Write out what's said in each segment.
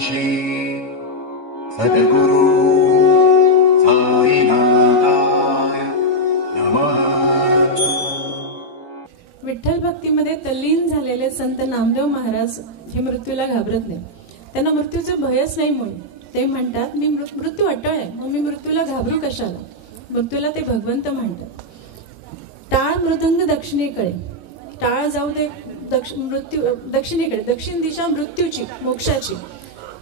श्री सद्गुरु साईनाथाय नमः। विठ्ठल भक्तीमध्ये तल्लीन झालेले संत नामदेव महाराज हे मृत्यूला घाबरत नाही. त्यांना मृत्यूचं भयच नाही. म्हणून ते म्हणतात मी मृत्यू अटळ आहे, मग मी मृत्यूला घाबरू कशाला. मृत्यूला ते भगवंत म्हणतात. टाळ मृदंग दक्षिणेकडे, टाळ जाऊ दे मृत्यू दक्षिणेकडे, दक्षिण दिशा मृत्यूची मोक्षाची,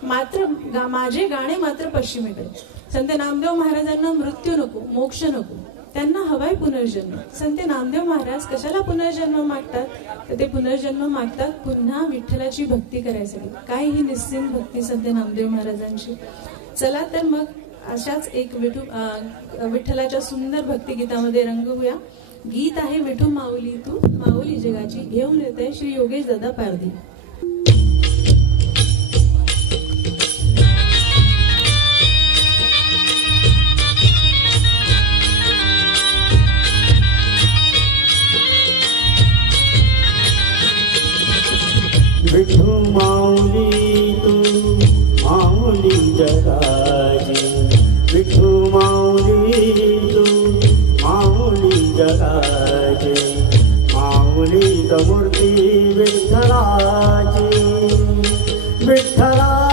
मात्र माझे गाणे मात्र पश्चिमेकडे. संत नामदेव महाराजांना मृत्यू नको, मोक्ष नको, त्यांना हवाय पुनर्जन्म. संत नामदेव महाराज कशाला पुनर्जन्म मागतात, तर ते पुनर्जन्म मागतात पुन्हा विठ्ठलाची भक्ती करायसाठी. काय ही निश्चिंत भक्ती संत नामदेव महाराजांची. चला तर मग अशाच एक विठ्ठलाच्या सुंदर भक्तिगीतामध्ये रंगवूया. गीत आहे विठू माऊली तू माऊली जगाची. घेऊन येते श्री योगेश दादा पारधी. विठू माऊली तू माऊली जगाची, विठू माऊली तू माऊली जगाची, माऊली मूर्ती विठ्ठलाची, विठ्ठला